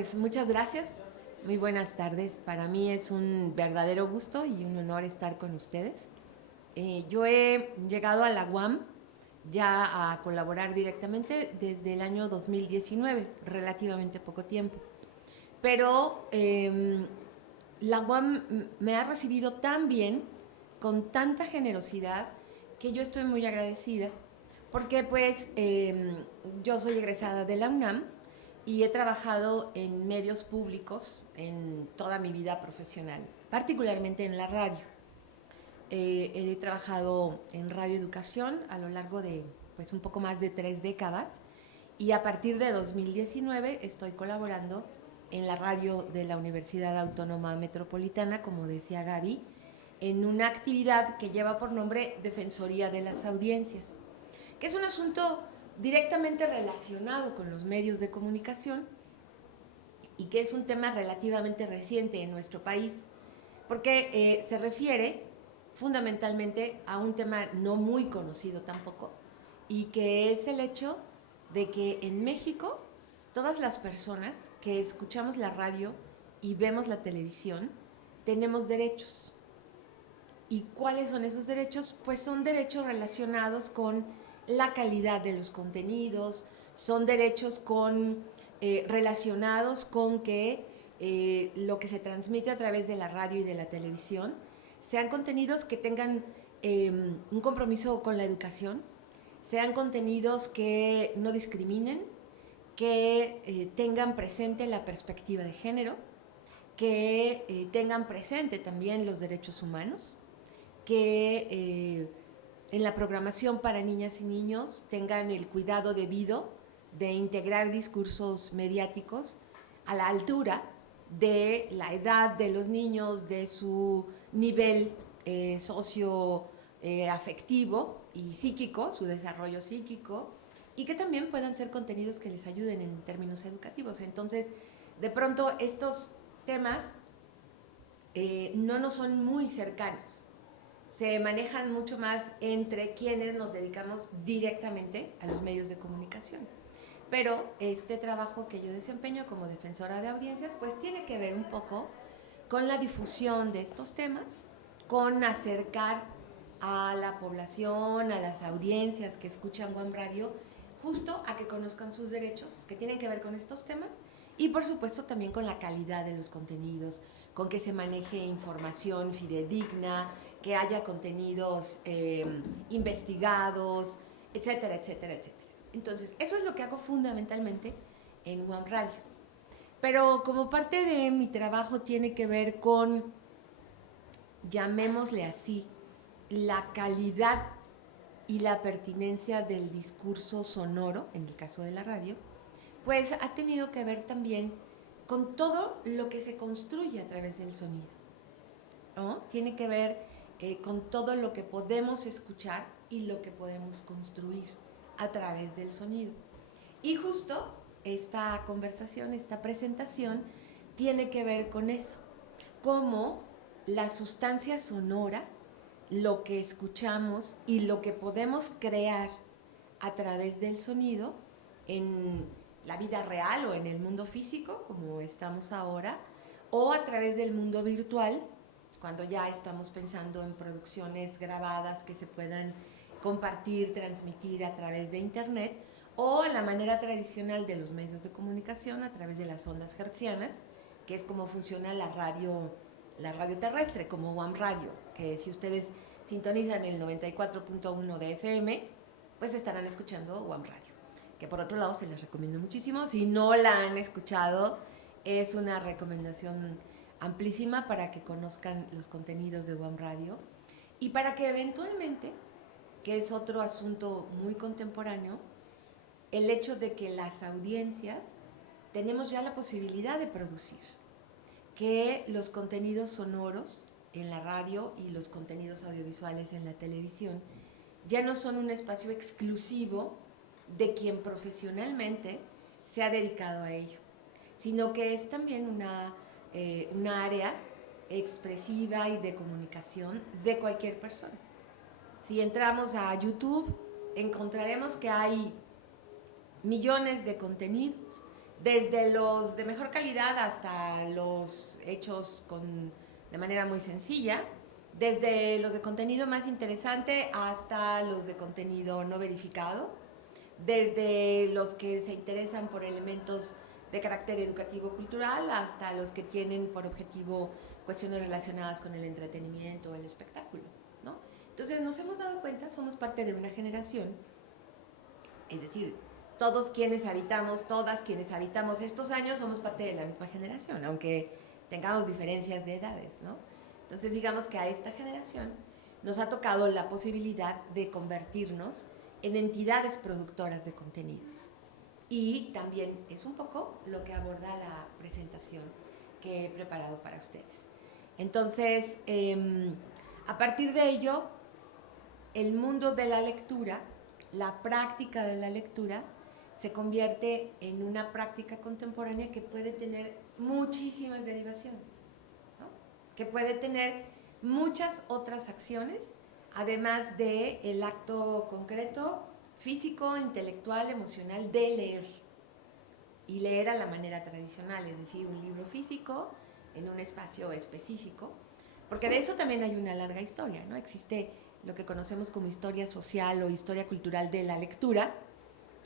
pues muchas gracias. Muy buenas tardes. Para mí es un verdadero gusto y un honor estar con ustedes. Yo he llegado a la UAM ya a colaborar directamente desde el año 2019, relativamente poco tiempo. Pero la UAM me ha recibido tan bien, con tanta generosidad, que yo estoy muy agradecida, porque pues yo soy egresada de la UNAM y he trabajado en medios públicos en toda mi vida profesional, particularmente en la radio. He trabajado en Radio Educación a lo largo de pues un poco más de 3 décadas y a partir de 2019 estoy colaborando en la radio de la Universidad Autónoma Metropolitana, como decía Gaby, en una actividad que lleva por nombre Defensoría de las Audiencias, que es un asunto directamente relacionado con los medios de comunicación y que es un tema relativamente reciente en nuestro país, porque se refiere fundamentalmente a un tema no muy conocido tampoco, y que es el hecho de que en México todas las personas que escuchamos la radio y vemos la televisión tenemos derechos. ¿Y cuáles son esos derechos? Pues son derechos relacionados con la calidad de los contenidos, son derechos relacionados con que lo que se transmite a través de la radio y de la televisión sean contenidos que tengan un compromiso con la educación, sean contenidos que no discriminen, que tengan presente la perspectiva de género, que tengan presente también los derechos humanos, que en la programación para niñas y niños tengan el cuidado debido de integrar discursos mediáticos a la altura de la edad de los niños, de su nivel socio-afectivo y psíquico, su desarrollo psíquico, y que también puedan ser contenidos que les ayuden en términos educativos. Entonces, de pronto, estos temas no nos son muy cercanos. Se manejan mucho más entre quienes nos dedicamos directamente a los medios de comunicación. Pero este trabajo que yo desempeño como defensora de audiencias, pues tiene que ver un poco con la difusión de estos temas, con acercar a la población, a las audiencias que escuchan UAM Radio, justo a que conozcan sus derechos que tienen que ver con estos temas y por supuesto también con la calidad de los contenidos, con que se maneje información fidedigna, que haya contenidos investigados, etcétera, etcétera, etcétera. Entonces, eso es lo que hago fundamentalmente en UAM Radio. Pero como parte de mi trabajo tiene que ver con, llamémosle así, la calidad y la pertinencia del discurso sonoro, en el caso de la radio, pues ha tenido que ver también con todo lo que se construye a través del sonido, ¿no? Tiene que ver con todo lo que podemos escuchar y lo que podemos construir a través del sonido. Y justo esta conversación, esta presentación, tiene que ver con eso, cómo la sustancia sonora, lo que escuchamos y lo que podemos crear a través del sonido en la vida real o en el mundo físico, como estamos ahora, o a través del mundo virtual, cuando ya estamos pensando en producciones grabadas que se puedan compartir, transmitir a través de internet, o en la manera tradicional de los medios de comunicación a través de las ondas hertzianas, que es como funciona la radio terrestre, como UAM Radio, que si ustedes sintonizan el 94.1 de FM, pues estarán escuchando UAM Radio, que por otro lado se les recomiendo muchísimo. Si no la han escuchado, es una recomendación amplísima para que conozcan los contenidos de UAM Radio y para que eventualmente, que es otro asunto muy contemporáneo, el hecho de que las audiencias tenemos ya la posibilidad de producir, que los contenidos sonoros en la radio y los contenidos audiovisuales en la televisión ya no son un espacio exclusivo de quien profesionalmente se ha dedicado a ello, sino que es también una área expresiva y de comunicación de cualquier persona. Si entramos a YouTube, encontraremos que hay millones de contenidos desde los de mejor calidad hasta los hechos de manera muy sencilla, desde los de contenido más interesante hasta los de contenido no verificado, desde los que se interesan por elementos de carácter educativo-cultural hasta los que tienen por objetivo cuestiones relacionadas con el entretenimiento o el espectáculo, ¿no? Entonces nos hemos dado cuenta, somos parte de una generación, es decir, todas quienes habitamos estos años somos parte de la misma generación, aunque tengamos diferencias de edades, ¿no? Entonces digamos que a esta generación nos ha tocado la posibilidad de convertirnos en entidades productoras de contenidos. Y también es un poco lo que aborda la presentación que he preparado para ustedes. Entonces, a partir de ello, el mundo de la lectura, la práctica de la lectura, se convierte en una práctica contemporánea que puede tener muchísimas derivaciones, ¿no? Que puede tener muchas otras acciones, además del acto concreto, físico, intelectual, emocional de leer. Y leer a la manera tradicional, es decir, un libro físico en un espacio específico, porque de eso también hay una larga historia, ¿no? Existe lo que conocemos como historia social o historia cultural de la lectura,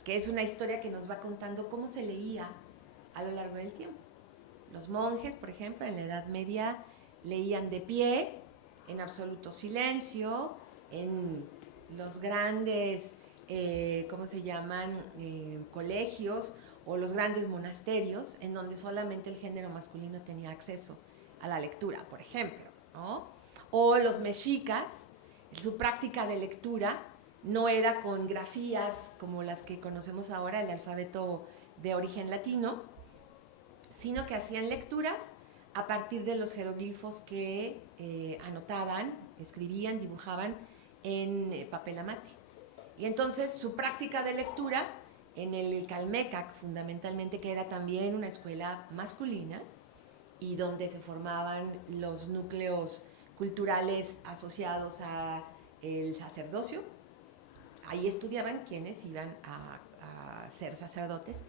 que es una historia que nos va contando cómo se leía a lo largo del tiempo. Los monjes, por ejemplo, en la Edad Media leían de pie, en absoluto silencio, en los grandes, ¿cómo se llaman?, colegios o los grandes monasterios, en donde solamente el género masculino tenía acceso a la lectura, por ejemplo, ¿no? O los mexicas, su práctica de lectura no era con grafías como las que conocemos ahora, el alfabeto de origen latino, sino que hacían lecturas a partir de los jeroglifos que anotaban, escribían, dibujaban en papel amate. Y entonces su práctica de lectura en el Calmecac, fundamentalmente, que era también una escuela masculina y donde se formaban los núcleos culturales asociados a el sacerdocio. Ahí estudiaban quienes iban a ser sacerdotes.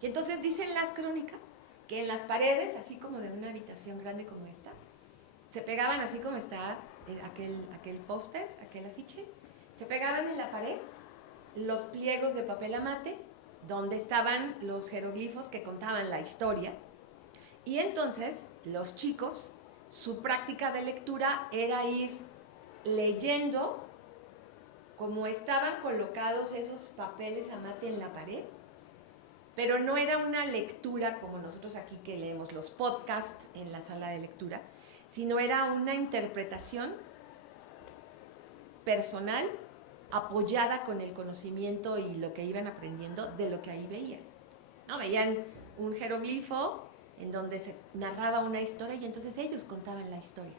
Y entonces dicen las crónicas que en las paredes, así como de una habitación grande como esta, se pegaban así como está aquel póster, aquel afiche, se pegaban en la pared los pliegos de papel amate donde estaban los jeroglifos que contaban la historia. Y entonces los chicos, su práctica de lectura era ir leyendo como estaban colocados esos papeles amate en la pared, pero no era una lectura como nosotros aquí que leemos los podcasts en la sala de lectura, sino era una interpretación personal apoyada con el conocimiento y lo que iban aprendiendo de lo que ahí veían, ¿no? Veían un jeroglifo en donde se narraba una historia y entonces ellos contaban la historia.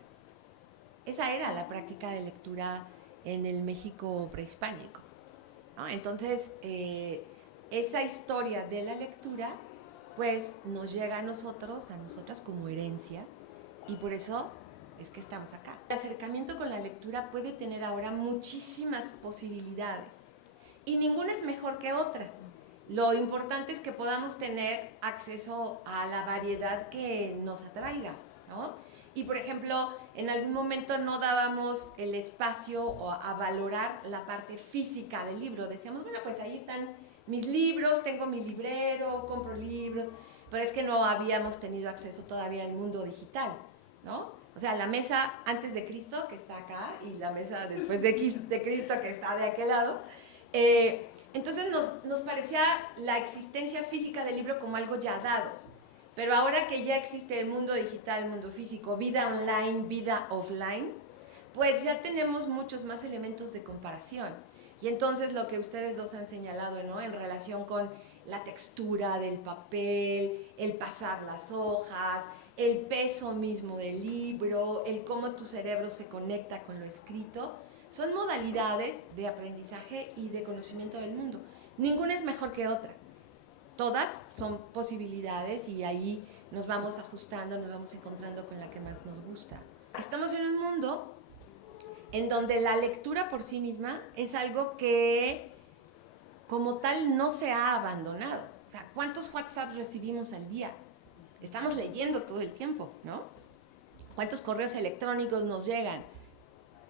Esa era la práctica de lectura en el México prehispánico, ¿no? Entonces, esa historia de la lectura, pues nos llega a nosotras como herencia, y por eso es que estamos acá. El acercamiento con la lectura puede tener ahora muchísimas posibilidades y ninguna es mejor que otra. Lo importante es que podamos tener acceso a la variedad que nos atraiga, ¿no? Y por ejemplo, en algún momento no dábamos el espacio a valorar la parte física del libro. Decíamos, bueno, pues ahí están mis libros, tengo mi librero, compro libros, pero es que no habíamos tenido acceso todavía al mundo digital, ¿no? O sea, la mesa antes de Cristo, que está acá, y la mesa después de Cristo, que está de aquel lado. Entonces nos parecía la existencia física del libro como algo ya dado. Pero ahora que ya existe el mundo digital, el mundo físico, vida online, vida offline, pues ya tenemos muchos más elementos de comparación. Y entonces lo que ustedes dos han señalado, ¿no?, en relación con la textura del papel, el pasar las hojas, el peso mismo del libro, el cómo tu cerebro se conecta con lo escrito, son modalidades de aprendizaje y de conocimiento del mundo. Ninguna es mejor que otra. Todas son posibilidades y ahí nos vamos ajustando, nos vamos encontrando con la que más nos gusta. Estamos en un mundo en donde la lectura por sí misma es algo que como tal no se ha abandonado. O sea, ¿cuántos WhatsApp recibimos al día? Estamos leyendo todo el tiempo, ¿no? ¿Cuántos correos electrónicos nos llegan?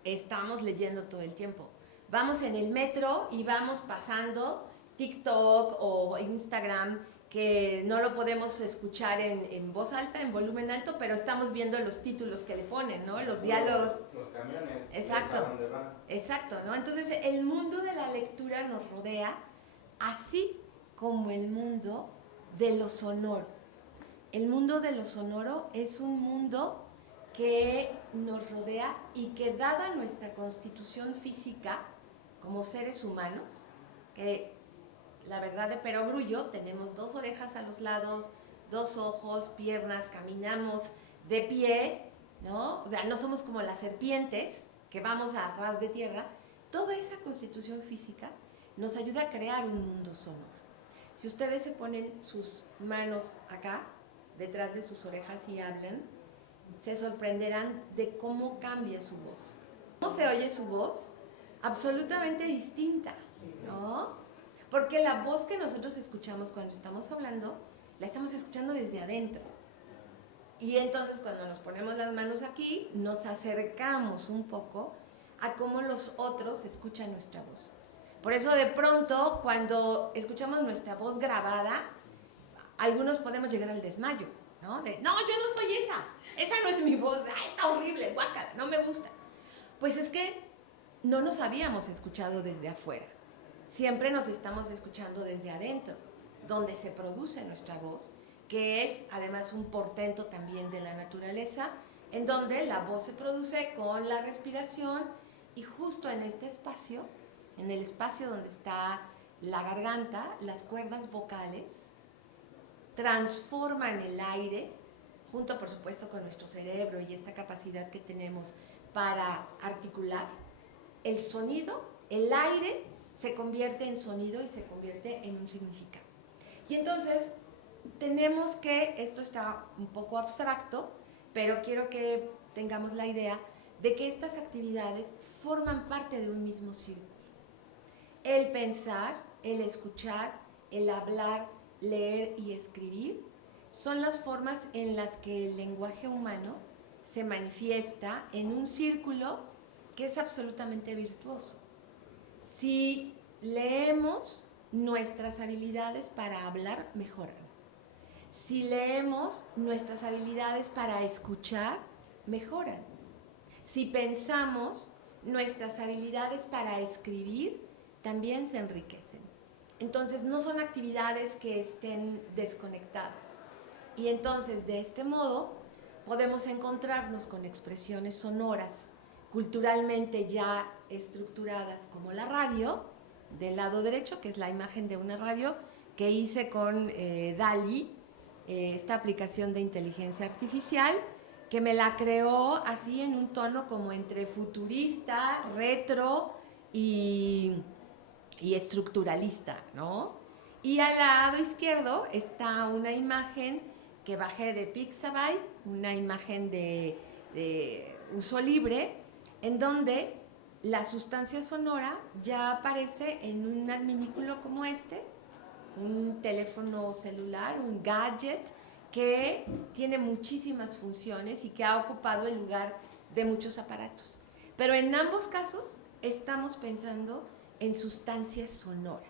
Estamos leyendo todo el tiempo. Vamos en el metro y vamos pasando TikTok o Instagram, que no lo podemos escuchar en voz alta, en volumen alto, pero estamos viendo los títulos que le ponen, ¿no? Los diálogos. Los camiones. Exacto. ¿A dónde van? Exacto, ¿no? Entonces el mundo de la lectura nos rodea, así como el mundo de lo sonoro. El mundo de lo sonoro es un mundo que nos rodea y que, dada nuestra constitución física como seres humanos, que la verdad de perogrullo, tenemos 2 orejas a los lados, 2 ojos, piernas, caminamos de pie, ¿no? O sea, no somos como las serpientes que vamos a ras de tierra. Toda esa constitución física nos ayuda a crear un mundo sonoro. Si ustedes se ponen sus manos acá, detrás de sus orejas y hablan, se sorprenderán de cómo cambia su voz. ¿Cómo se oye su voz? Absolutamente distinta, ¿no? Porque la voz que nosotros escuchamos cuando estamos hablando, la estamos escuchando desde adentro. Y entonces cuando nos ponemos las manos aquí, nos acercamos un poco a cómo los otros escuchan nuestra voz. Por eso de pronto, cuando escuchamos nuestra voz grabada, algunos podemos llegar al desmayo, ¿no? De, no, yo no soy esa no es mi voz, está horrible, guácala, no me gusta. Pues es que no nos habíamos escuchado desde afuera. Siempre nos estamos escuchando desde adentro, donde se produce nuestra voz, que es además un portento también de la naturaleza, en donde la voz se produce con la respiración, y justo en este espacio, en el espacio donde está la garganta, las cuerdas vocales transforman el aire, junto por supuesto con nuestro cerebro y esta capacidad que tenemos para articular el sonido. El aire se convierte en sonido y se convierte en un significado. Y entonces tenemos que, esto está un poco abstracto, pero quiero que tengamos la idea de que estas actividades forman parte de un mismo círculo. El pensar, el escuchar, el hablar, leer y escribir son las formas en las que el lenguaje humano se manifiesta en un círculo que es absolutamente virtuoso. Si leemos, nuestras habilidades para hablar mejoran. Si leemos, nuestras habilidades para escuchar mejoran. Si pensamos, nuestras habilidades para escribir también se enriquecen. Entonces no son actividades que estén desconectadas. Y entonces de este modo podemos encontrarnos con expresiones sonoras culturalmente ya estructuradas, como la radio, del lado derecho, que es la imagen de una radio que hice con DALL-E, esta aplicación de inteligencia artificial, que me la creó así en un tono como entre futurista, retro y estructuralista, ¿no? Y al lado izquierdo está una imagen que bajé de Pixabay, una imagen de uso libre, en donde la sustancia sonora ya aparece en un adminículo como este, un teléfono celular, un gadget que tiene muchísimas funciones y que ha ocupado el lugar de muchos aparatos. Pero en ambos casos estamos pensando en sustancia sonora.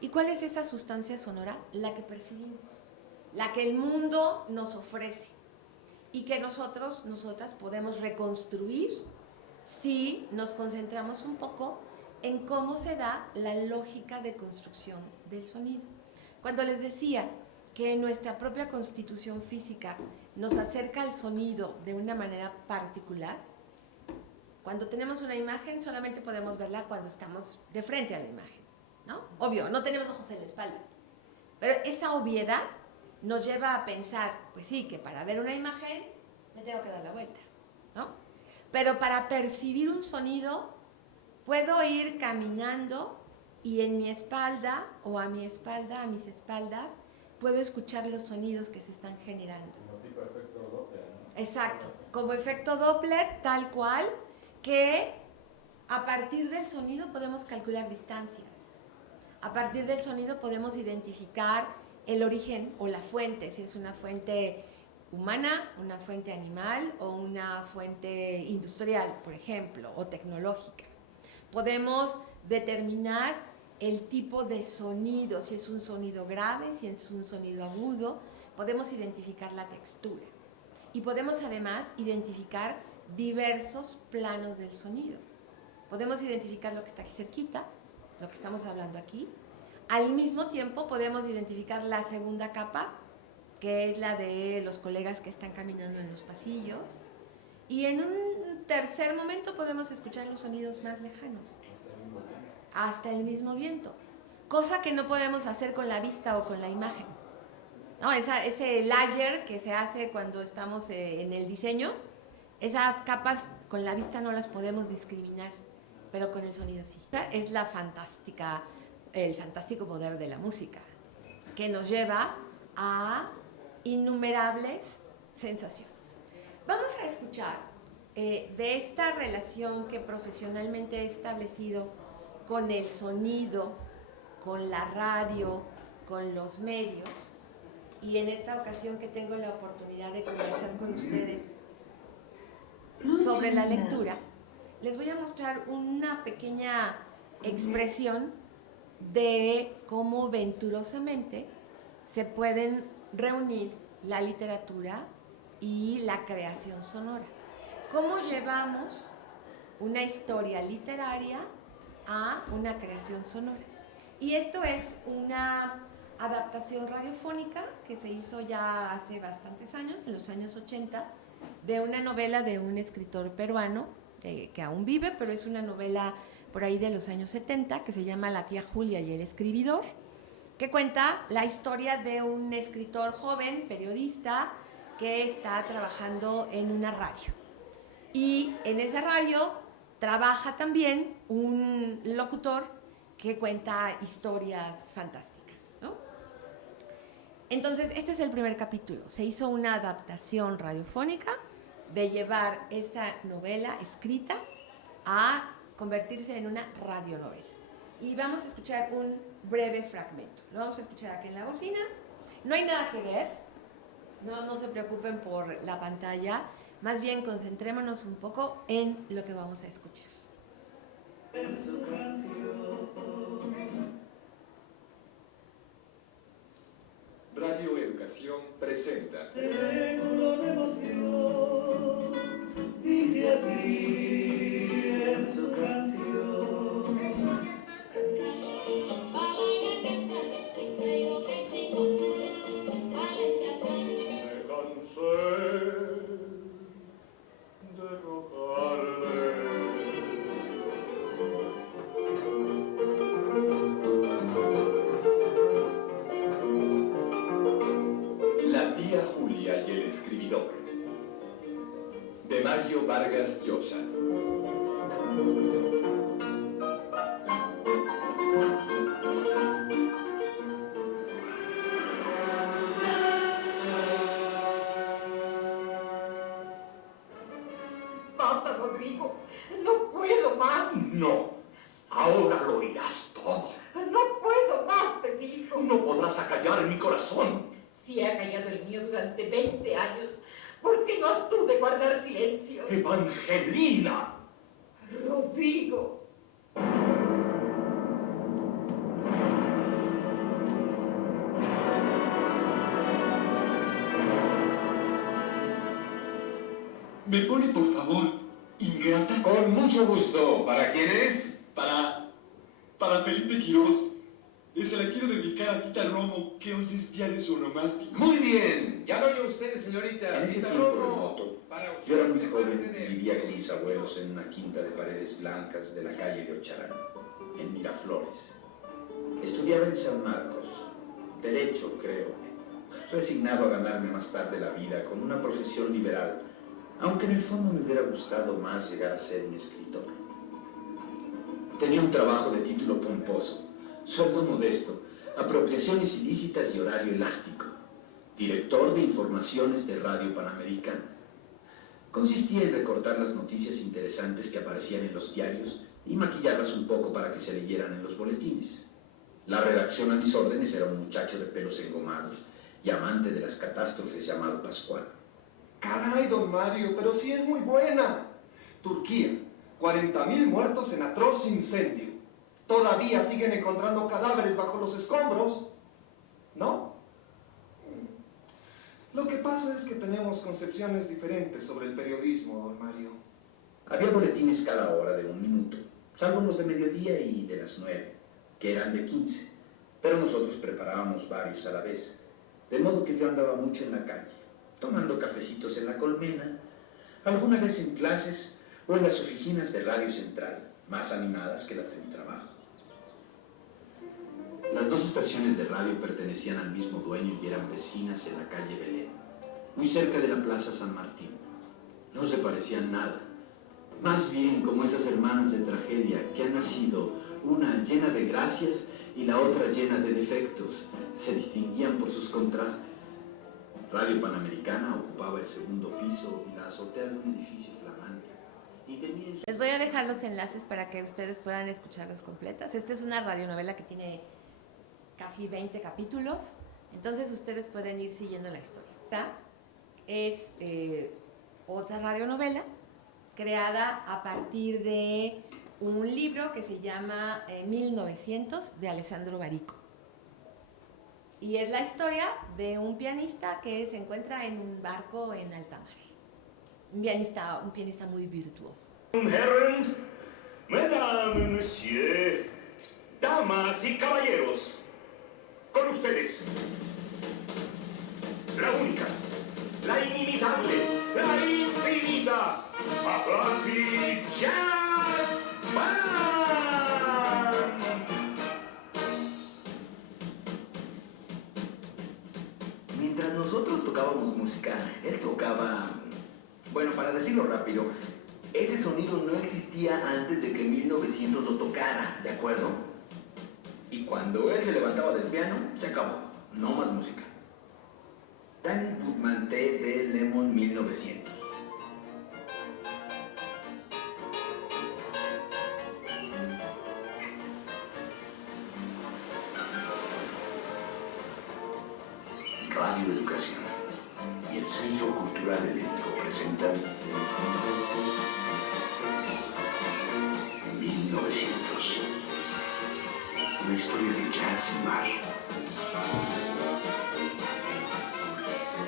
¿Y cuál es esa sustancia sonora? La que percibimos, la que el mundo nos ofrece y que nosotras podemos reconstruir si nos concentramos un poco en cómo se da la lógica de construcción del sonido. Cuando les decía que nuestra propia constitución física nos acerca al sonido de una manera particular, cuando tenemos una imagen solamente podemos verla cuando estamos de frente a la imagen, ¿no? Obvio, no tenemos ojos en la espalda, pero esa obviedad nos lleva a pensar, pues sí, que para ver una imagen me tengo que dar la vuelta, ¿no? Pero para percibir un sonido puedo ir caminando y en mi espalda o a mi espalda, a mis espaldas, puedo escuchar los sonidos que se están generando. Como tipo efecto Doppler, ¿no? Exacto, como efecto Doppler, tal cual, que a partir del sonido podemos calcular distancias. A partir del sonido podemos identificar el origen o la fuente, si es una fuente humana, una fuente animal o una fuente industrial, por ejemplo, o tecnológica. Podemos determinar el tipo de sonido, si es un sonido grave, si es un sonido agudo, podemos identificar la textura. Y podemos además identificar diversos planos del sonido. Podemos identificar lo que está aquí cerquita, lo que estamos hablando aquí. Al mismo tiempo podemos identificar la segunda capa, que es la de los colegas que están caminando en los pasillos. Y en un tercer momento podemos escuchar los sonidos más lejanos, hasta el mismo viento, cosa que no podemos hacer con la vista o con la imagen. ¿No? Ese layer que se hace cuando estamos en el diseño, esas capas con la vista no las podemos discriminar, pero con el sonido sí. Esta es el fantástico poder de la música, que nos lleva a innumerables sensaciones. Vamos a escuchar de esta relación que profesionalmente he establecido con el sonido, con la radio, con los medios, y en esta ocasión que tengo la oportunidad de conversar con ustedes sobre la lectura, les voy a mostrar una pequeña expresión de cómo venturosamente se pueden reunir la literatura y la creación sonora. ¿Cómo llevamos una historia literaria a una creación sonora? Y esto es una adaptación radiofónica que se hizo ya hace bastantes años, en los años 80, de una novela de un escritor peruano que aún vive, pero es una novela por ahí de los años 70, que se llama La tía Julia y el escribidor, que cuenta la historia de un escritor joven, periodista, que está trabajando en una radio. Y en esa radio trabaja también un locutor que cuenta historias fantásticas, ¿no? Entonces, este es el primer capítulo. Se hizo una adaptación radiofónica de llevar esa novela escrita a convertirse en una radionovela. Y vamos a escuchar un breve fragmento. Lo vamos a escuchar aquí en la bocina. No hay nada que ver. No se preocupen por la pantalla. Más bien concentrémonos un poco en lo que vamos a escuchar. Radio Educación presenta. Triángulo de emoción, dice así en su canción. Me cansé de rogarle. La tía Julia y el escribidor. De Mario Vargas Llosa. Basta, Rodrigo. No puedo más. No, ahora lo oirás todo. No puedo más, te digo. No podrás acallar mi corazón. Si he callado el mío durante 20 años, ¿por qué no has tú de guardar silencio? Evangelina. Rodrigo. ¿Me pone, por favor, ingrata? Con mucho gusto. ¿Para quién es? Para Felipe Quirós. Se la quiero dedicar a Tita Romo, que hoy es día de su onomástico. Muy bien. Ya lo oye usted, señorita. En ese Tita tiempo Romo, remoto, para usted, yo era muy de joven parte de- y vivía con mis abuelos en una quinta de paredes blancas de la calle de Ocharán, en Miraflores. Estudiaba en San Marcos, Derecho, creo, resignado a ganarme más tarde la vida con una profesión liberal, aunque en el fondo me hubiera gustado más llegar a ser un escritor. Tenía un trabajo de título pomposo, sueldo modesto, apropiaciones ilícitas y horario elástico. Director de informaciones de Radio Panamericana. Consistía en recortar las noticias interesantes que aparecían en los diarios y maquillarlas un poco para que se leyeran en los boletines. La redacción a mis órdenes era un muchacho de pelos engomados y amante de las catástrofes llamado Pascual. Caray, don Mario, pero sí es muy buena. Turquía, 40.000 muertos en atroz incendio. Todavía siguen encontrando cadáveres bajo los escombros, ¿no? Lo que pasa es que tenemos concepciones diferentes sobre el periodismo, don Mario. Había boletines cada hora de 1 minuto, salvo los de mediodía y de las 9, que eran de 15. Pero nosotros preparábamos varios a la vez, de modo que yo andaba mucho en la calle, tomando cafecitos en la colmena, alguna vez en clases o en las oficinas de Radio Central, más animadas que las de mi trabajo. Las 2 estaciones de radio pertenecían al mismo dueño y eran vecinas en la calle Belén, muy cerca de la Plaza San Martín. No se parecían nada, más bien como esas hermanas de tragedia que han nacido, una llena de gracias y la otra llena de defectos. Se distinguían por sus contrastes. Radio Panamericana ocupaba el 2º piso y la azotea de un edificio flamante. Y tenía en su... Les voy a dejar los enlaces para que ustedes puedan escucharlas completas. Esta es una radionovela que tiene casi 20 capítulos, entonces ustedes pueden ir siguiendo la historia. Esta es otra radionovela creada a partir de un libro que se llama 1900 de Alessandro Barico. Y es la historia de un pianista que se encuentra en un barco en alta mar. Un pianista muy virtuoso. Herren, mesdames, messieurs, damas y caballeros, con ustedes, la única, la inimitable, la infinita, Atlantic Jazz Band. Mientras nosotros tocábamos música, él tocaba... Bueno, para decirlo rápido, ese sonido no existía antes de que 1900 lo tocara, ¿de acuerdo? Y cuando él se levantaba del piano, se acabó. No más música. Danny Woodman, T. de Lemon 1900. Radio Educación y el Centro Cultural Helénico presentan 1900. Una historia de jazz y mar.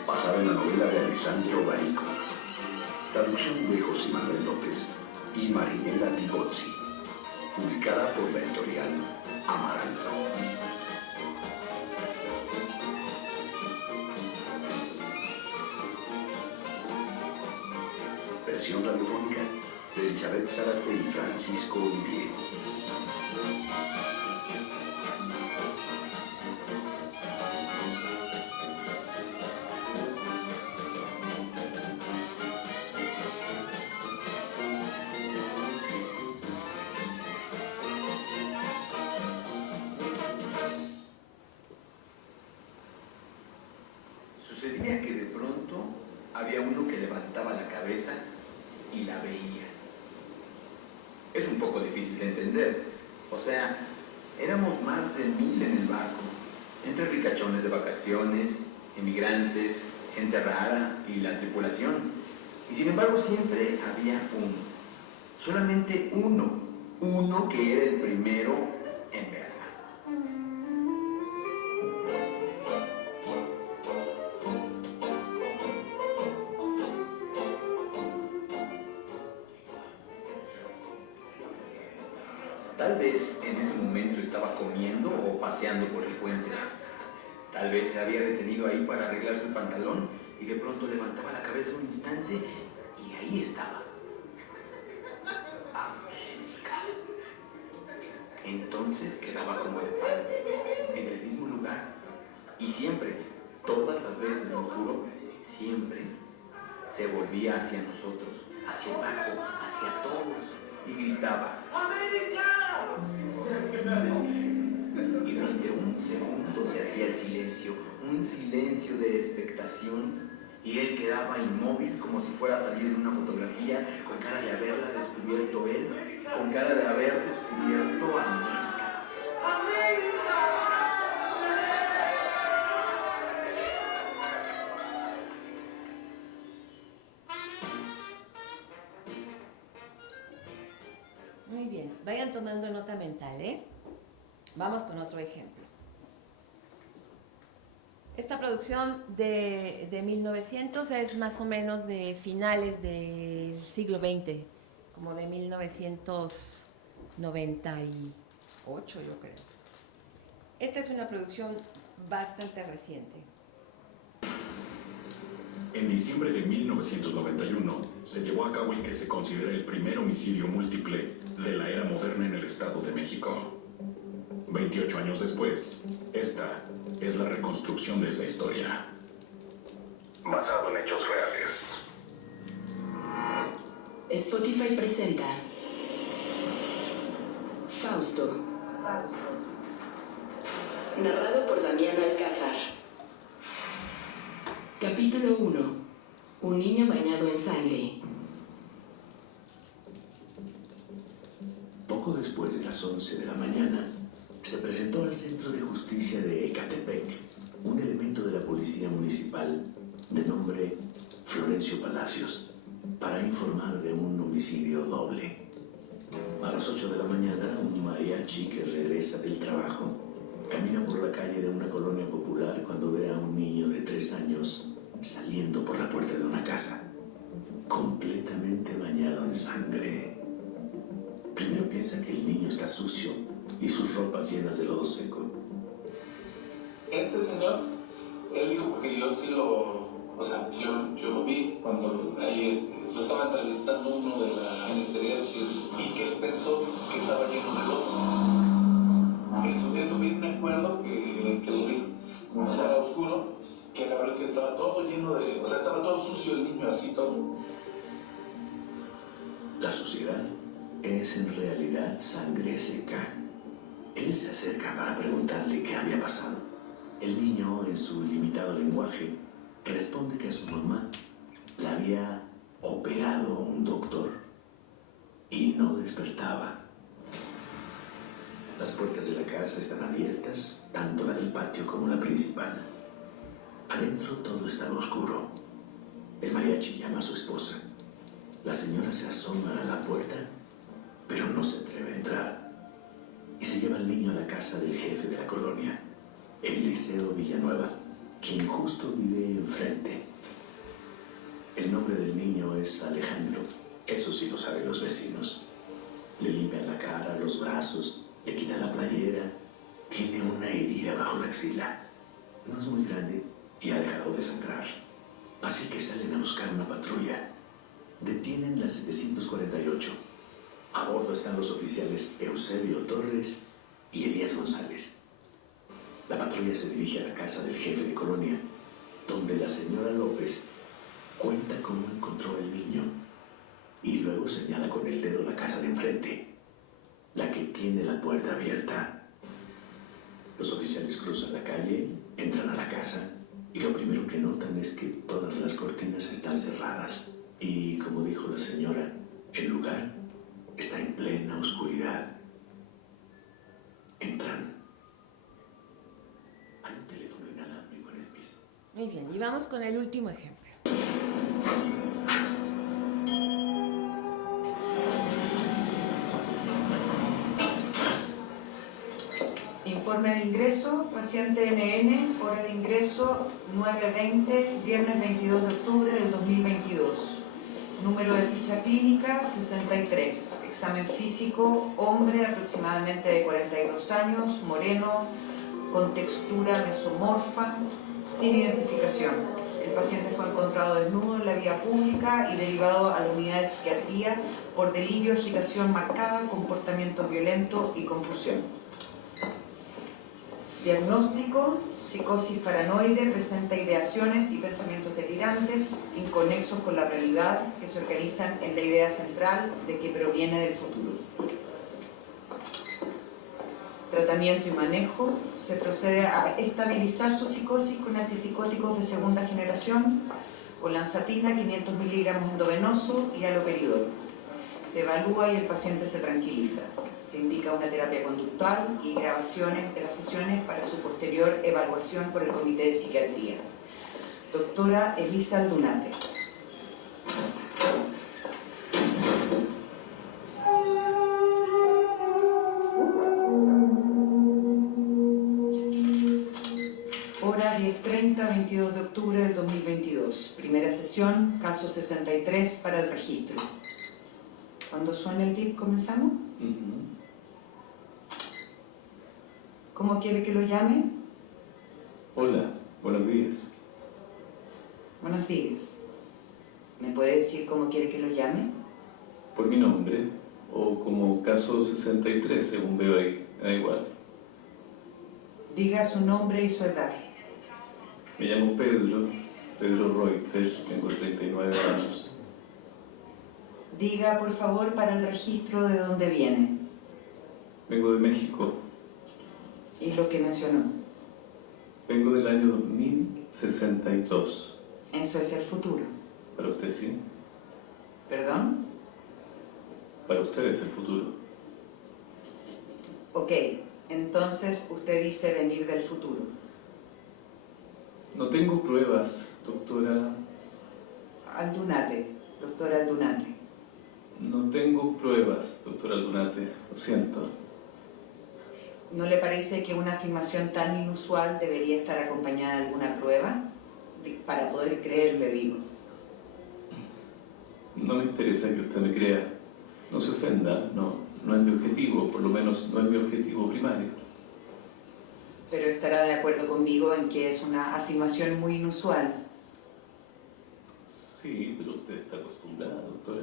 Basada en la novela de Alessandro Barico. Traducción de José Manuel López y Marinela Pigozzi. Publicada por la editorial Amaranto. Versión radiofónica de Elizabeth Zárate y Francisco Olivier. Sucedía que de pronto había uno que levantaba la cabeza y la veía. Es un poco difícil de entender. O sea, éramos más de 1000 en el barco, entre ricachones de vacaciones, emigrantes, gente rara y la tripulación. Y sin embargo siempre había uno, solamente uno que era el primero en verla. Tal vez en ese momento estaba comiendo o paseando por el puente. Tal vez se había detenido ahí para arreglarse el pantalón y de pronto levantaba la cabeza un instante y ahí estaba. América. Entonces quedaba como de pan, en el mismo lugar. Y siempre, todas las veces, lo juro, siempre se volvía hacia nosotros, hacia el barco, hacia todos y gritaba ¡América! Y durante un segundo se hacía el silencio, un silencio de expectación, y él quedaba inmóvil como si fuera a salir en una fotografía, con cara de haberla descubierto él, con cara de haber descubierto a América. Muy bien, vayan tomando nota mental, ¿eh? Vamos con otro ejemplo. Esta producción de 1900 es más o menos de finales del siglo XX, como de 1998, yo creo. Esta es una producción bastante reciente. En diciembre de 1991 se llevó a cabo el que se considera el primer homicidio múltiple de la era moderna en el Estado de México. 28 años después, esta es la reconstrucción de esa historia. Basado en hechos reales. Spotify presenta Fausto. Narrado por Damián Alcázar. Capítulo 1. Un niño bañado en sangre. Poco después de las 11 de la mañana, se presentó al Centro de Justicia de Ecatepec un elemento de la Policía Municipal de nombre Florencio Palacios para informar de un homicidio doble. A las 8 de la mañana, un mariachi que regresa del trabajo camina por la calle de una colonia popular cuando ve a un niño de 3 años saliendo por la puerta de una casa, completamente bañado en sangre. Primero piensa que el niño está sucio y sus ropas llenas de lodo seco. Este señor, él dijo, porque yo sí lo, o sea, yo lo vi cuando ahí lo estaba entrevistando uno de la ministeria y que él pensó que estaba lleno de lodo. Eso bien me acuerdo que lo dijo. O sea, era oscuro, que agarró que estaba todo lleno de, o sea, estaba todo sucio el niño, así todo. La suciedad es en realidad sangre seca. Él se acerca para preguntarle qué había pasado. El niño, en su limitado lenguaje, responde que a su mamá la había operado un doctor y no despertaba. Las puertas de la casa están abiertas, tanto la del patio como la principal. Adentro todo estaba oscuro. El mariachi llama a su esposa. La señora se asoma a la puerta, pero no se atreve a entrar. Y se lleva al niño a la casa del jefe de la colonia, Eliseo Villanueva, quien justo vive enfrente. El nombre del niño es Alejandro, eso sí lo saben los vecinos. Le limpian la cara, los brazos, le quitan la playera, tiene una herida bajo la axila. No es muy grande y ha dejado de sangrar. Así que salen a buscar una patrulla. Detienen la 748. A bordo están los oficiales Eusebio Torres y Elías González. La patrulla se dirige a la casa del jefe de colonia, donde la señora López cuenta cómo encontró al niño y luego señala con el dedo la casa de enfrente, la que tiene la puerta abierta. Los oficiales cruzan la calle, entran a la casa y lo primero que notan es que todas las cortinas están cerradas. Y como dijo la señora, el lugar está en plena oscuridad. Entran. Hay un teléfono inalámbrico en el piso. Muy bien, y vamos con el último ejemplo. Informe de ingreso, paciente NN, hora de ingreso 9:20, viernes 22 de octubre del 2022. Número de ficha clínica 63. Examen físico, hombre aproximadamente de 42 años, moreno, con textura mesomorfa, sin identificación. El paciente fue encontrado desnudo en la vía pública y derivado a la unidad de psiquiatría por delirio, agitación marcada, comportamiento violento y confusión. Diagnóstico: psicosis paranoide, presenta ideaciones y pensamientos delirantes, inconexos con la realidad, que se organizan en la idea central de que proviene del futuro. Tratamiento y manejo: se procede a estabilizar su psicosis con antipsicóticos de segunda generación, olanzapina 500 miligramos endovenoso y haloperidol. Se evalúa y el paciente se tranquiliza. Se indica una terapia conductual y grabaciones de las sesiones para su posterior evaluación por el Comité de Psiquiatría. Doctora Elisa Aldunate. Hora 10:30, 22 de octubre del 2022. Primera sesión, caso 63 para el registro. Cuando suene el bip, ¿comenzamos? ¿Cómo quiere que lo llame? Hola, buenos días. Buenos días. ¿Me puede decir cómo quiere que lo llame? Por mi nombre, o como caso 63, según veo ahí, da igual. Diga su nombre y su edad. Me llamo Pedro Reuter, tengo 39 años. Diga, por favor, para el registro de dónde viene. Vengo de México. ¿Y lo que mencionó? Vengo del año 2062. Eso es el futuro. ¿Para usted sí? ¿Perdón? Para usted es el futuro. Ok, entonces usted dice venir del futuro. No tengo pruebas, doctora. Aldunate, doctora Aldunate. No tengo pruebas, doctora Aldunate. Lo siento. ¿No le parece que una afirmación tan inusual debería estar acompañada de alguna prueba? Para poder creerle, digo. No me interesa que usted me crea. No se ofenda, no es mi objetivo, por lo menos no es mi objetivo primario. Pero estará de acuerdo conmigo en que es una afirmación muy inusual. Sí, pero usted está acostumbrada, doctora.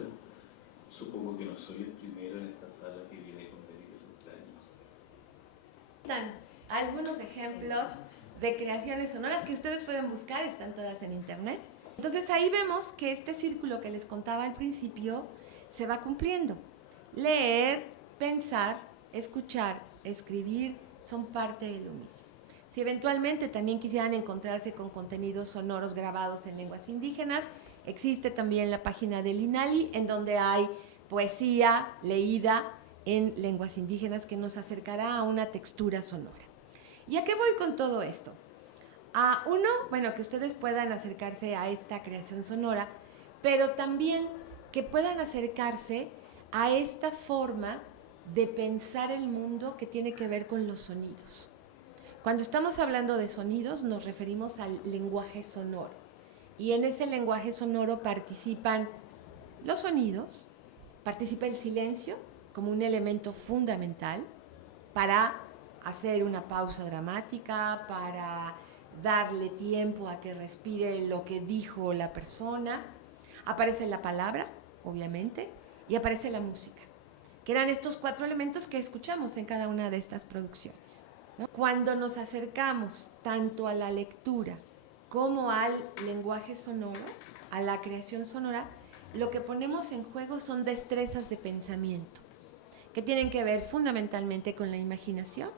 Supongo que no soy el primero en esta sala que viene con delirios extraños. Están algunos ejemplos de creaciones sonoras que ustedes pueden buscar, están todas en internet. Entonces ahí vemos que este círculo que les contaba al principio se va cumpliendo. Leer, pensar, escuchar, escribir son parte de lo mismo. Si eventualmente también quisieran encontrarse con contenidos sonoros grabados en lenguas indígenas, existe también la página del INALI, en donde hay poesía leída en lenguas indígenas que nos acercará a una textura sonora. ¿Y a qué voy con todo esto? A uno, bueno, que ustedes puedan acercarse a esta creación sonora, pero también que puedan acercarse a esta forma de pensar el mundo que tiene que ver con los sonidos. Cuando estamos hablando de sonidos nos referimos al lenguaje sonoro. Y en ese lenguaje sonoro participan los sonidos, participa el silencio como un elemento fundamental para hacer una pausa dramática, para darle tiempo a que respire lo que dijo la persona. Aparece la palabra, obviamente, y aparece la música, que eran estos 4 elementos que escuchamos en cada una de estas producciones, ¿no? Cuando nos acercamos tanto a la lectura como al lenguaje sonoro, a la creación sonora, lo que ponemos en juego son destrezas de pensamiento, que tienen que ver fundamentalmente con la imaginación,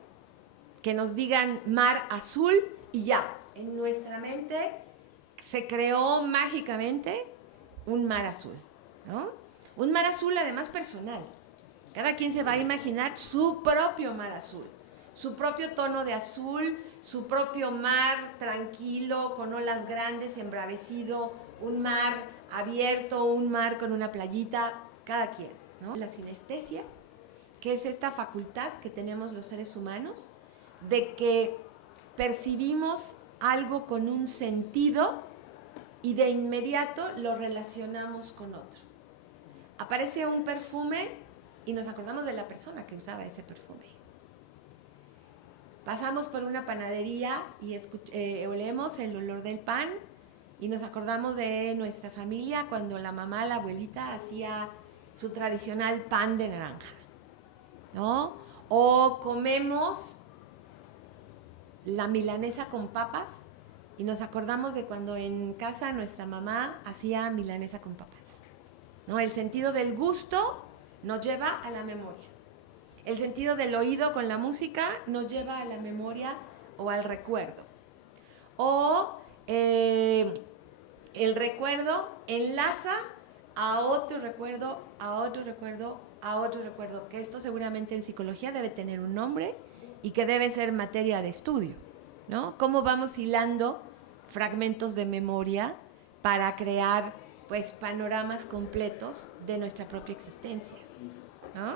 que nos digan mar azul y ya, en nuestra mente se creó mágicamente un mar azul, ¿no? Un mar azul además personal. Cada quien se va a imaginar su propio mar azul, su propio tono de azul, su propio mar tranquilo, con olas grandes, embravecido, un mar abierto, un mar con una playita, cada quien, ¿no? La sinestesia, que es esta facultad que tenemos los seres humanos de que percibimos algo con un sentido y de inmediato lo relacionamos con otro. Aparece un perfume y nos acordamos de la persona que usaba ese perfume. Pasamos por una panadería y olemos el olor del pan y nos acordamos de nuestra familia cuando la mamá, la abuelita, hacía su tradicional pan de naranja, ¿no? O comemos la milanesa con papas y nos acordamos de cuando en casa nuestra mamá hacía milanesa con papas, ¿no? El sentido del gusto nos lleva a la memoria. El sentido del oído con la música nos lleva a la memoria o al recuerdo. O el recuerdo enlaza a otro recuerdo, a otro recuerdo, a otro recuerdo, que esto seguramente en psicología debe tener un nombre y que debe ser materia de estudio, ¿no? Cómo vamos hilando fragmentos de memoria para crear, pues, panoramas completos de nuestra propia existencia, ¿no?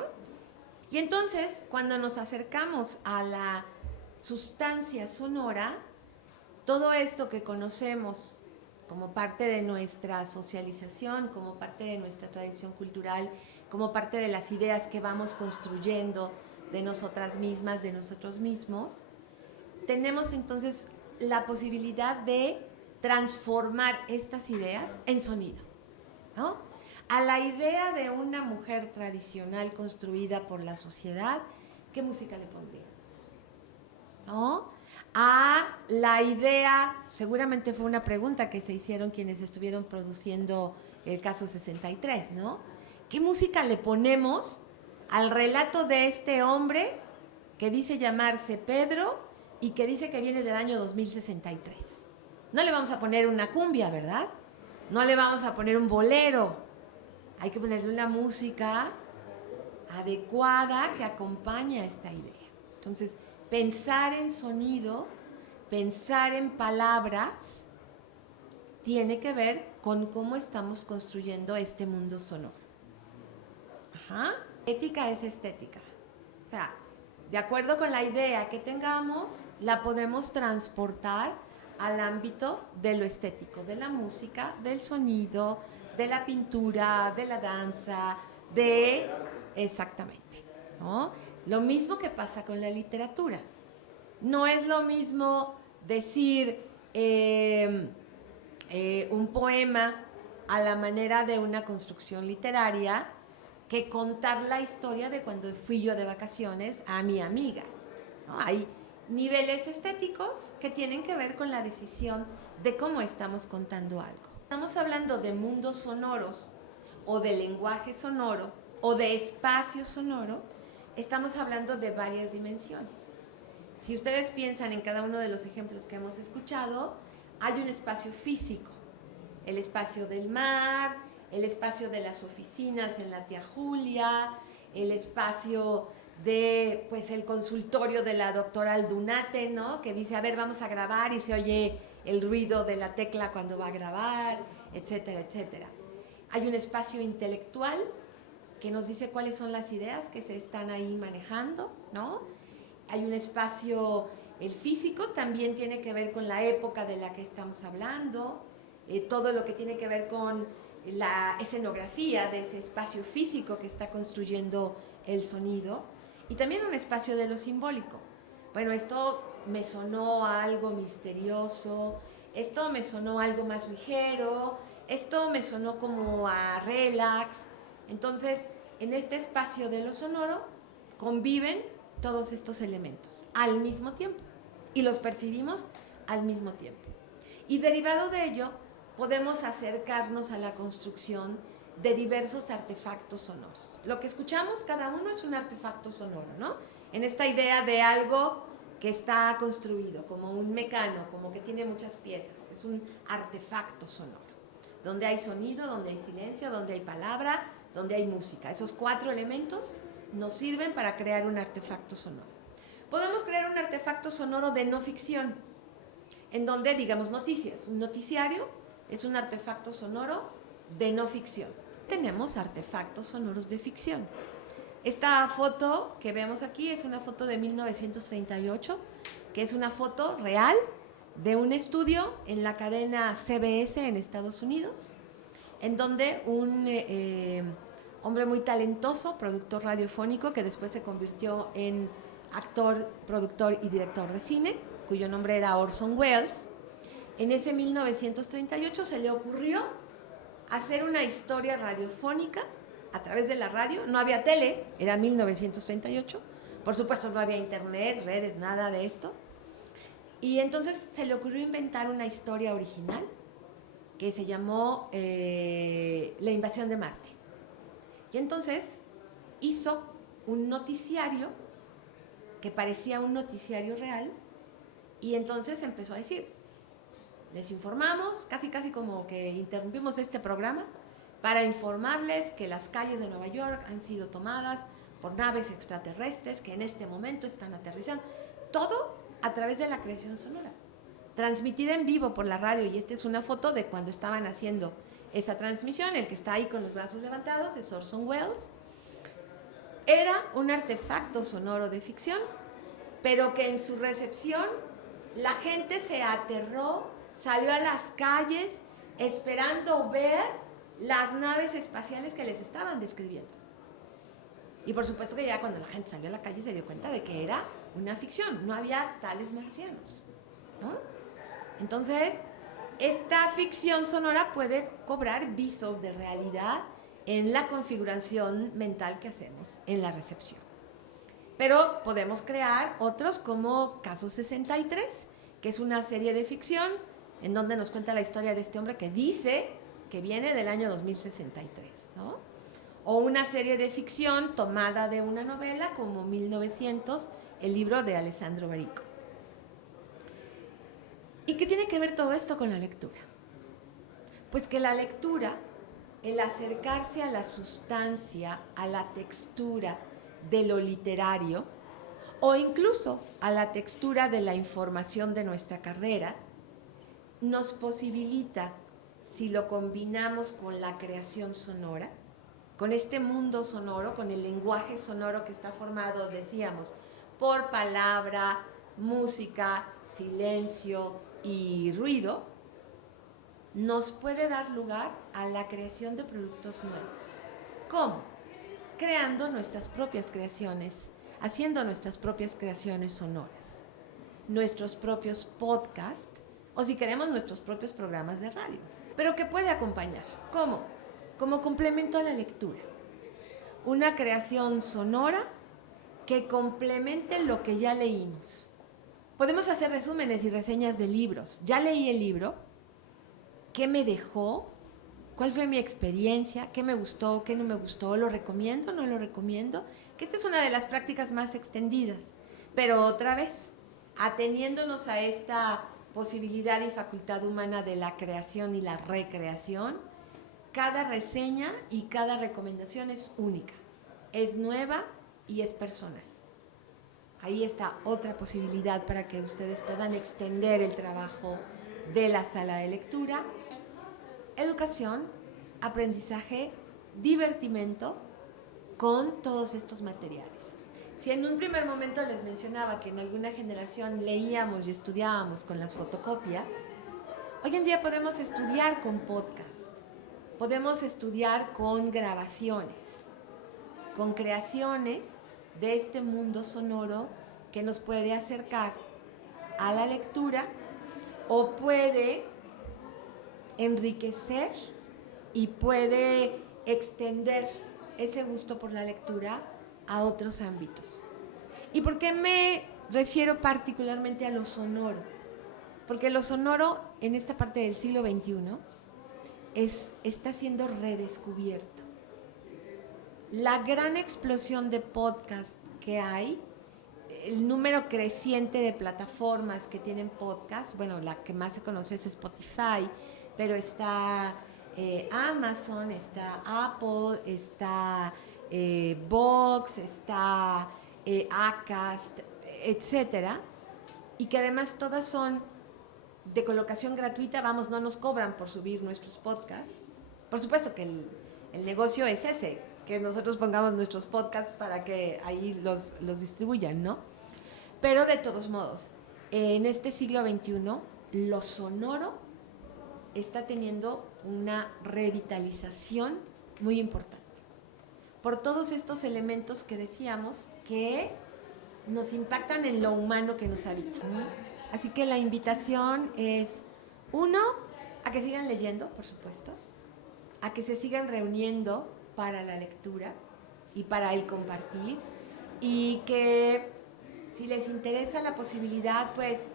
Y entonces, cuando nos acercamos a la sustancia sonora, todo esto que conocemos como parte de nuestra socialización, como parte de nuestra tradición cultural, como parte de las ideas que vamos construyendo de nosotras mismas, de nosotros mismos, tenemos entonces la posibilidad de transformar estas ideas en sonido, ¿no? A la idea de una mujer tradicional construida por la sociedad, ¿qué música le pondríamos? ¿No? A la idea, seguramente fue una pregunta que se hicieron quienes estuvieron produciendo el caso 63, ¿no? ¿Qué música le ponemos al relato de este hombre que dice llamarse Pedro y que dice que viene del año 2063? No le vamos a poner una cumbia, ¿verdad? No le vamos a poner un bolero. Hay que ponerle una música adecuada que acompaña esta idea. Entonces, pensar en sonido, pensar en palabras, tiene que ver con cómo estamos construyendo este mundo sonoro. Ajá. Ética es estética. O sea, de acuerdo con la idea que tengamos, la podemos transportar al ámbito de lo estético, de la música, del sonido, de la pintura, de la danza, de... Exactamente, ¿no? Lo mismo que pasa con la literatura. No es lo mismo decir un poema a la manera de una construcción literaria que contar la historia de cuando fui yo de vacaciones a mi amiga, ¿no? Hay niveles estéticos que tienen que ver con la decisión de cómo estamos contando algo. Estamos hablando de mundos sonoros o de lenguaje sonoro o de espacio sonoro, estamos hablando de varias dimensiones. Si ustedes piensan en cada uno de los ejemplos que hemos escuchado, hay un espacio físico, el espacio del mar, el espacio de las oficinas en la Tía Julia, el espacio de, pues, el consultorio de la doctora Aldunate, ¿no? Que dice, a ver, vamos a grabar y se oye el ruido de la tecla cuando va a grabar, etcétera, etcétera. Hay un espacio intelectual que nos dice cuáles son las ideas que se están ahí manejando, ¿no? Hay un espacio, el físico también tiene que ver con la época de la que estamos hablando, todo lo que tiene que ver con la escenografía de ese espacio físico que está construyendo el sonido, y también un espacio de lo simbólico. Bueno, esto me sonó a algo misterioso, esto me sonó a algo más ligero, esto me sonó como a relax. Entonces, en este espacio de lo sonoro conviven todos estos elementos al mismo tiempo y los percibimos al mismo tiempo. Y derivado de ello, podemos acercarnos a la construcción de diversos artefactos sonoros. Lo que escuchamos, cada uno es un artefacto sonoro, ¿no? En esta idea de algo que está construido, como un mecano, como que tiene muchas piezas, es un artefacto sonoro, donde hay sonido, donde hay silencio, donde hay palabra, donde hay música. Esos 4 elementos nos sirven para crear un artefacto sonoro. Podemos crear un artefacto sonoro de no ficción, en donde, digamos, noticias. Un noticiario es un artefacto sonoro de no ficción. Tenemos artefactos sonoros de ficción. Esta foto que vemos aquí es una foto de 1938, que es una foto real de un estudio en la cadena CBS en Estados Unidos, en donde un hombre muy talentoso, productor radiofónico, que después se convirtió en actor, productor y director de cine, cuyo nombre era Orson Welles, en ese 1938 se le ocurrió hacer una historia radiofónica a través de la radio. No había tele, era 1938, por supuesto no había internet, redes, nada de esto. Y entonces se le ocurrió inventar una historia original que se llamó La invasión de Marte. Y entonces hizo un noticiario que parecía un noticiario real, y entonces empezó a decir, les informamos, casi como que interrumpimos este programa, para informarles que las calles de Nueva York han sido tomadas por naves extraterrestres que en este momento están aterrizando. Todo a través de la creación sonora, transmitida en vivo por la radio. Y esta es una foto de cuando estaban haciendo esa transmisión. El que está ahí con los brazos levantados es Orson Welles. Era un artefacto sonoro de ficción, pero que en su recepción la gente se aterró, salió a las calles esperando ver las naves espaciales que les estaban describiendo. Y por supuesto que ya cuando la gente salió a la calle se dio cuenta de que era una ficción, no había tales marcianos, ¿no? Entonces, esta ficción sonora puede cobrar visos de realidad en la configuración mental que hacemos en la recepción. Pero podemos crear otros como Caso 63, que es una serie de ficción en donde nos cuenta la historia de este hombre que dice que viene del año 2063, ¿no? O una serie de ficción tomada de una novela como 1900, el libro de Alessandro Barico. ¿Y qué tiene que ver todo esto con la lectura? Pues que la lectura, el acercarse a la sustancia, a la textura de lo literario, o incluso a la textura de la información de nuestra carrera, nos posibilita, si lo combinamos con la creación sonora, con este mundo sonoro, con el lenguaje sonoro que está formado, decíamos, por palabra, música, silencio y ruido, nos puede dar lugar a la creación de productos nuevos. ¿Cómo? Creando nuestras propias creaciones, haciendo nuestras propias creaciones sonoras, nuestros propios podcasts, o si queremos, nuestros propios programas de radio. Pero que puede acompañar. ¿Cómo? Como complemento a la lectura. Una creación sonora que complemente lo que ya leímos. Podemos hacer resúmenes y reseñas de libros. Ya leí el libro. ¿Qué me dejó? ¿Cuál fue mi experiencia? ¿Qué me gustó? ¿Qué no me gustó? ¿Lo recomiendo? ¿No lo recomiendo? Que esta es una de las prácticas más extendidas. Pero otra vez, ateniéndonos a esta posibilidad y facultad humana de la creación y la recreación, cada reseña y cada recomendación es única, es nueva y es personal. Ahí está otra posibilidad para que ustedes puedan extender el trabajo de la sala de lectura. Educación, aprendizaje, divertimento con todos estos materiales. Si en un primer momento les mencionaba que en alguna generación leíamos y estudiábamos con las fotocopias, hoy en día podemos estudiar con podcast, podemos estudiar con grabaciones, con creaciones de este mundo sonoro que nos puede acercar a la lectura o puede enriquecer y puede extender ese gusto por la lectura a otros ámbitos. ¿Y por qué me refiero particularmente a lo sonoro? Porque lo sonoro en esta parte del siglo XXI está siendo redescubierto. La gran explosión de podcast que hay, el número creciente de plataformas que tienen podcast, bueno, la que más se conoce es Spotify, pero está Amazon, está Apple, está Vox, está Acast, etcétera, y que además todas son de colocación gratuita, vamos, no nos cobran por subir nuestros podcasts. Por supuesto que el negocio es ese, que nosotros pongamos nuestros podcasts para que ahí los distribuyan, ¿no? Pero de todos modos, en este siglo XXI, lo sonoro está teniendo una revitalización muy importante. Por todos estos elementos que decíamos que nos impactan en lo humano que nos habita, ¿no? Así que la invitación es, uno, a que sigan leyendo, por supuesto, a que se sigan reuniendo para la lectura y para el compartir, y que si les interesa la posibilidad, pues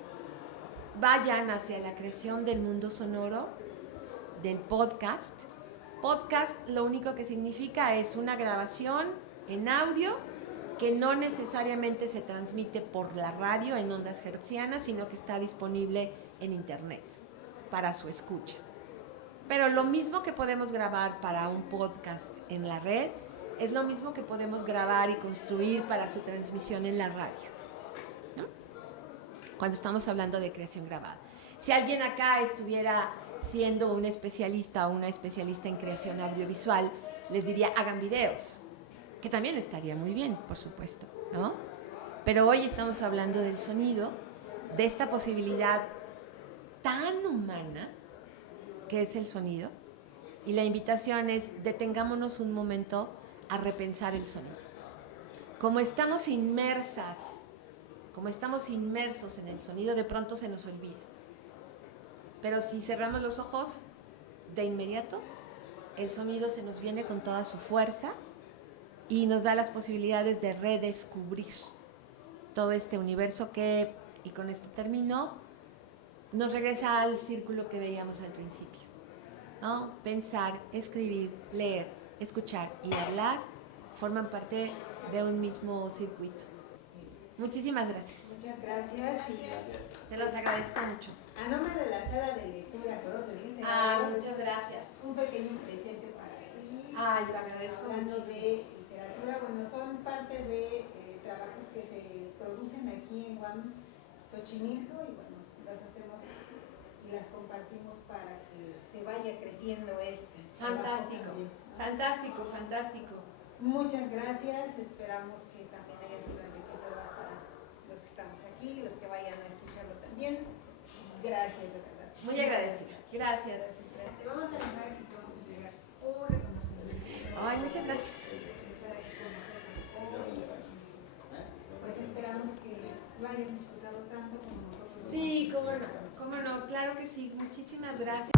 vayan hacia la creación del mundo sonoro, del podcast. Podcast lo único que significa es una grabación en audio que no necesariamente se transmite por la radio en ondas hertzianas, sino que está disponible en internet para su escucha. Pero lo mismo que podemos grabar para un podcast en la red, es lo mismo que podemos grabar y construir para su transmisión en la radio, ¿no? Cuando estamos hablando de creación grabada. Si alguien acá estuviera siendo un especialista o una especialista en creación audiovisual, les diría, hagan videos, que también estaría muy bien, por supuesto, ¿no? Pero hoy estamos hablando del sonido, de esta posibilidad tan humana que es el sonido, y la invitación es detengámonos un momento a repensar el sonido. Como estamos inmersos en el sonido, de pronto se nos olvida. Pero si cerramos los ojos, de inmediato, el sonido se nos viene con toda su fuerza y nos da las posibilidades de redescubrir todo este universo que, y con esto termino, nos regresa al círculo que veíamos al principio, ¿no? Pensar, escribir, leer, escuchar y hablar forman parte de un mismo circuito. Muchísimas gracias. Muchas gracias. Te los agradezco mucho. A nombre de la sala de lectura Corotes Literarios, muchas gracias. Un pequeño presente para ti. Lo agradezco hablando muchísimo. De literatura, bueno, son parte de trabajos que se producen aquí en Guam, Xochimilco, y bueno, las hacemos y las compartimos para que se vaya creciendo Fantástico. Muchas gracias, esperamos que también haya sido enriquecedor para los que estamos aquí, los que vayan a escucharlo también. Gracias, de verdad. Muy agradecida. Gracias. Te vamos a dejar y te vamos a entregar un reconocimiento. Ay, muchas gracias. Pues esperamos que lo hayas disfrutado tanto como nosotros. Sí, cómo no, claro que sí. Muchísimas gracias.